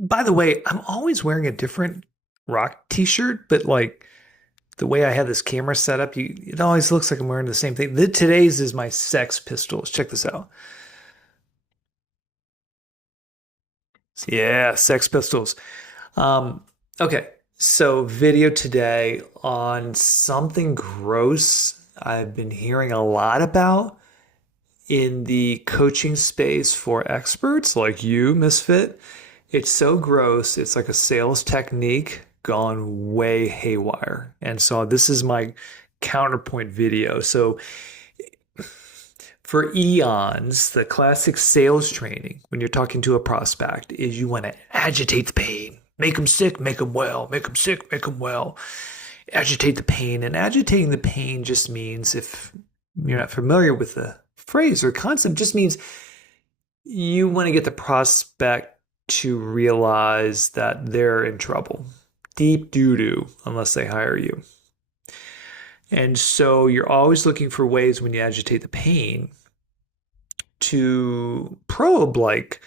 By the way, I'm always wearing a different rock t-shirt, but like the way I have this camera set up, it always looks like I'm wearing the same thing. Today's is my Sex Pistols. Check this out. Yeah, Sex Pistols. Um, okay, so video today on something gross I've been hearing a lot about in the coaching space for experts like you, Misfit. It's so gross. It's like a sales technique gone way haywire. And so this is my counterpoint video. So for eons, the classic sales training when you're talking to a prospect is you want to agitate the pain, make them sick, make them well, make them sick, make them well, agitate the pain. And agitating the pain just means, if you're not familiar with the phrase or concept, just means you want to get the prospect to realize that they're in trouble, deep doo doo, unless they hire you. And so you're always looking for ways when you agitate the pain to probe, like,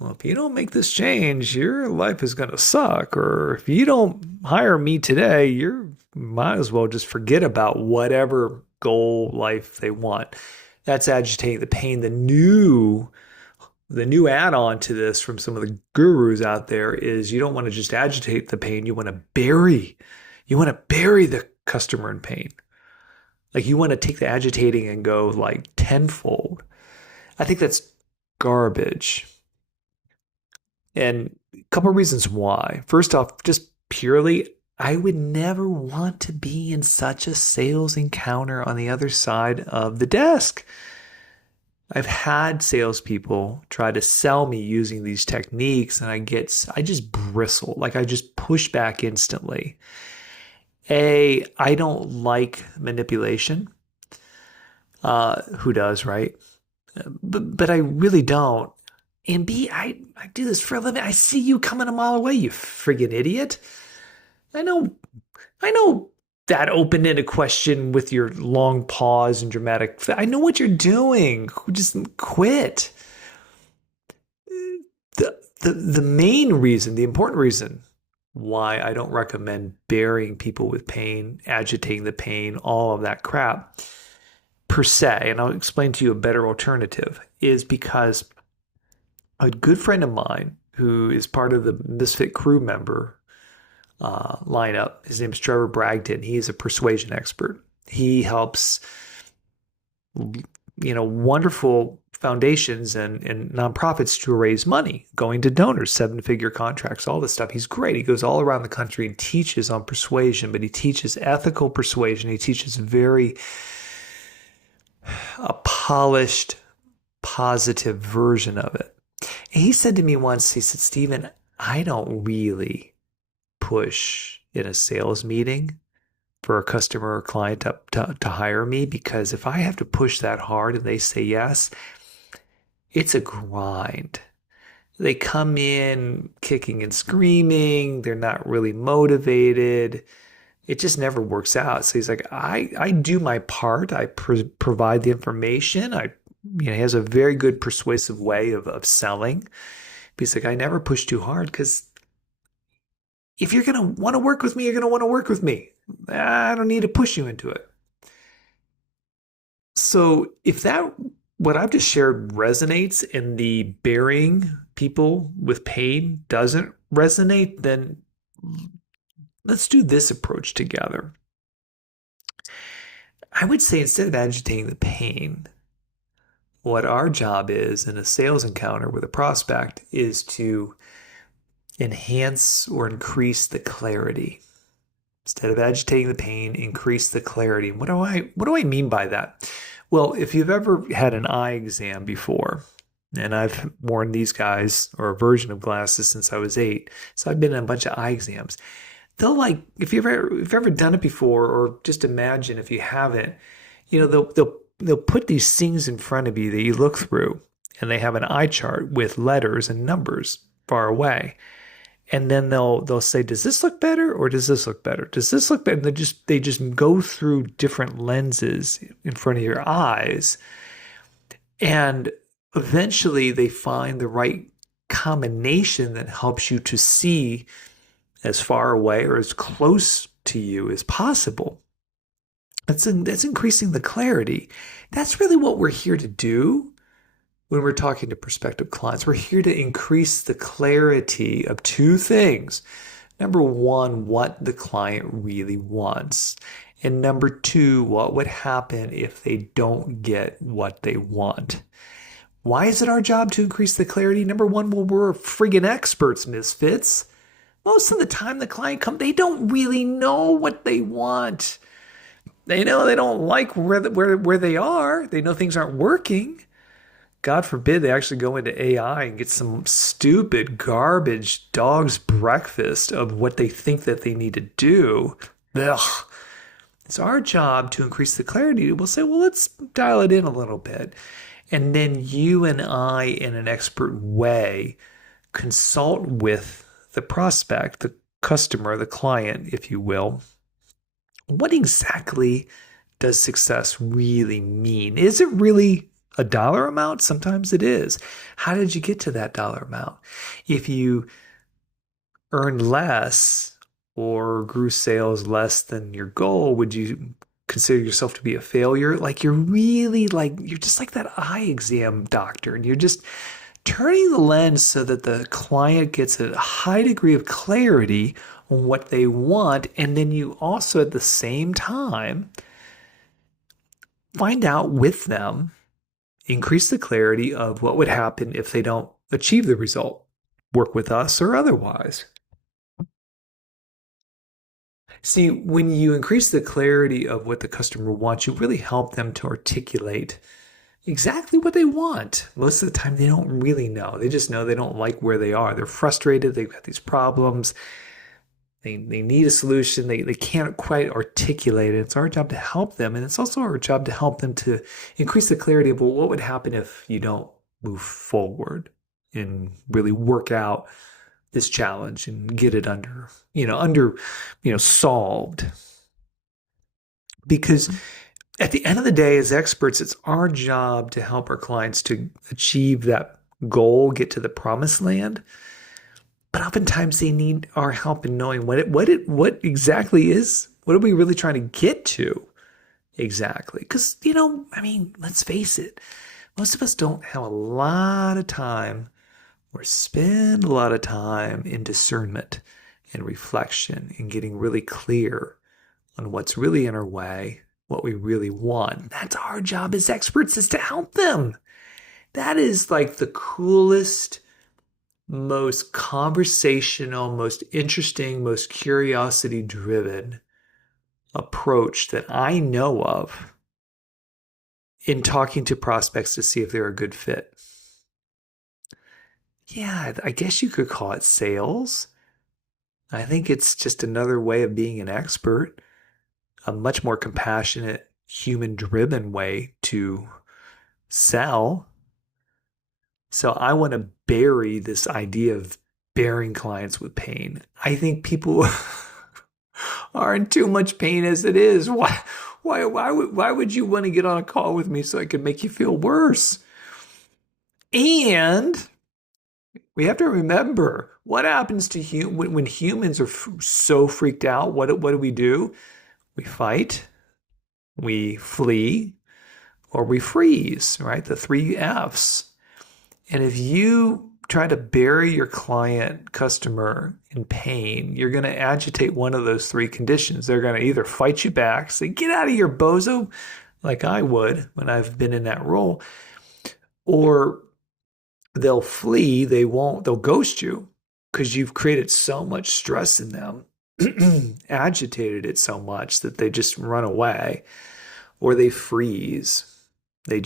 well, if you don't make this change, your life is going to suck. Or if you don't hire me today, you might as well just forget about whatever goal life they want. That's agitating the pain. The new add-on to this from some of the gurus out there is you don't want to just agitate the pain, you want to bury the customer in pain. Like you want to take the agitating and go like tenfold. I think that's garbage. And a couple of reasons why. First off, just purely, I would never want to be in such a sales encounter on the other side of the desk. I've had salespeople try to sell me using these techniques, and I just bristle. Like I just push back instantly. I don't like manipulation. Who does, right? But I really don't. And B, I do this for a living. I see you coming a mile away, you friggin' idiot. I know, I know that open-ended question with your long pause and dramatic. I know what you're doing. Just quit. The main reason, the important reason why I don't recommend burying people with pain, agitating the pain, all of that crap per se, and I'll explain to you a better alternative, is because a good friend of mine who is part of the Misfit crew member lineup, his name is Trevor Bragdon. He is a persuasion expert. He helps, wonderful foundations and nonprofits to raise money, going to donors, 7-figure contracts, all this stuff. He's great. He goes all around the country and teaches on persuasion, but he teaches ethical persuasion. He teaches very a polished, positive version of it. And he said to me once, he said, Stephen, I don't really push in a sales meeting for a customer or client to hire me, because if I have to push that hard and they say yes, it's a grind. They come in kicking and screaming. They're not really motivated. It just never works out. So he's like, I do my part. I provide the information. He has a very good persuasive way of selling. But he's like, I never push too hard, because if you're going to want to work with me, you're going to want to work with me. I don't need to push you into it. So if what I've just shared resonates and the burying people with pain doesn't resonate, then let's do this approach together. I would say, instead of agitating the pain, what our job is in a sales encounter with a prospect is to enhance or increase the clarity. Instead of agitating the pain, increase the clarity. What do I mean by that? Well, if you've ever had an eye exam before, and I've worn these guys or a version of glasses since I was 8, so I've been in a bunch of eye exams. They'll, like, if you've ever done it before, or just imagine if you haven't, they'll put these things in front of you that you look through, and they have an eye chart with letters and numbers far away. And then they'll say, does this look better, or does this look better? Does this look better? And they just go through different lenses in front of your eyes. And eventually they find the right combination that helps you to see as far away or as close to you as possible. That's increasing the clarity. That's really what we're here to do when we're talking to prospective clients. We're here to increase the clarity of two things. Number one, what the client really wants. And number two, what would happen if they don't get what they want. Why is it our job to increase the clarity? Number one, well, we're friggin' experts, misfits. Most of the time the client comes, they don't really know what they want. They know they don't like where they are. They know things aren't working. God forbid they actually go into AI and get some stupid garbage dog's breakfast of what they think that they need to do. Ugh. It's our job to increase the clarity. We'll say, well, let's dial it in a little bit. And then you and I, in an expert way, consult with the prospect, the customer, the client, if you will. What exactly does success really mean? Is it really a dollar amount? Sometimes it is. How did you get to that dollar amount? If you earned less or grew sales less than your goal, would you consider yourself to be a failure? Like you're just like that eye exam doctor, and you're just turning the lens so that the client gets a high degree of clarity on what they want. And then you also at the same time find out with them, increase the clarity of what would happen if they don't achieve the result, work with us or otherwise. See, when you increase the clarity of what the customer wants, you really help them to articulate exactly what they want. Most of the time, they don't really know. They just know they don't like where they are. They're frustrated. They've got these problems. They need a solution. They can't quite articulate it. It's our job to help them. And it's also our job to help them to increase the clarity of, well, what would happen if you don't move forward and really work out this challenge and get it solved. Because at the end of the day, as experts, it's our job to help our clients to achieve that goal, get to the promised land. But oftentimes they need our help in knowing what exactly is, what are we really trying to get to exactly? Because, let's face it, most of us don't have a lot of time or spend a lot of time in discernment and reflection and getting really clear on what's really in our way, what we really want. That's our job as experts, is to help them. That is like the coolest, most conversational, most interesting, most curiosity-driven approach that I know of in talking to prospects to see if they're a good fit. Yeah, I guess you could call it sales. I think it's just another way of being an expert, a much more compassionate, human-driven way to sell. So I want to bury this idea of bearing clients with pain. I think people are in too much pain as it is. Why would you want to get on a call with me so I can make you feel worse? And we have to remember what happens to when humans are so freaked out. What do? We fight, we flee, or we freeze, right? The 3 F's. And if you try to bury your customer in pain, you're going to agitate one of those 3 conditions. They're going to either fight you back, say, get out of here, bozo, like I would when I've been in that role, or they'll flee, they'll ghost you because you've created so much stress in them, agitated it so much that they just run away, or they freeze. They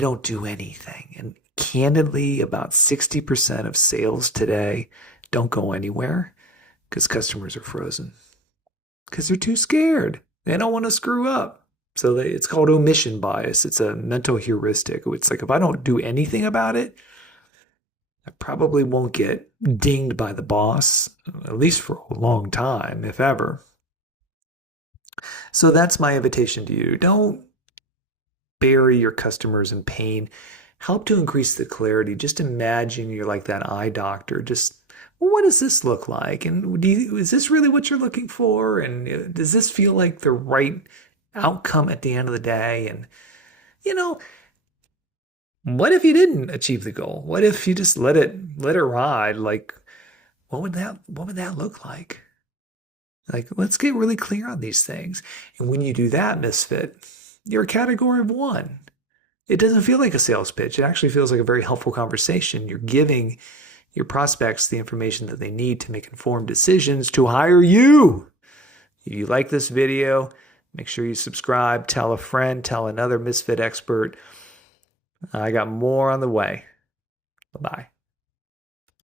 don't do anything. And candidly, about 60% of sales today don't go anywhere because customers are frozen because they're too scared. They don't want to screw up. So it's called omission bias. It's a mental heuristic. It's like, if I don't do anything about it, I probably won't get dinged by the boss, at least for a long time, if ever. So that's my invitation to you. Don't bury your customers in pain. help to increase the clarity. Just imagine you're like that eye doctor. Just, well, what does this look like? And is this really what you're looking for? And does this feel like the right outcome at the end of the day? And, you know, what if you didn't achieve the goal? What if you just let it ride? Like, what would that look like? Like, let's get really clear on these things. And when you do that, Misfit, you're a category of one. It doesn't feel like a sales pitch. It actually feels like a very helpful conversation. You're giving your prospects the information that they need to make informed decisions to hire you. If you like this video, make sure you subscribe, tell a friend, tell another Misfit expert. I got more on the way. Bye-bye.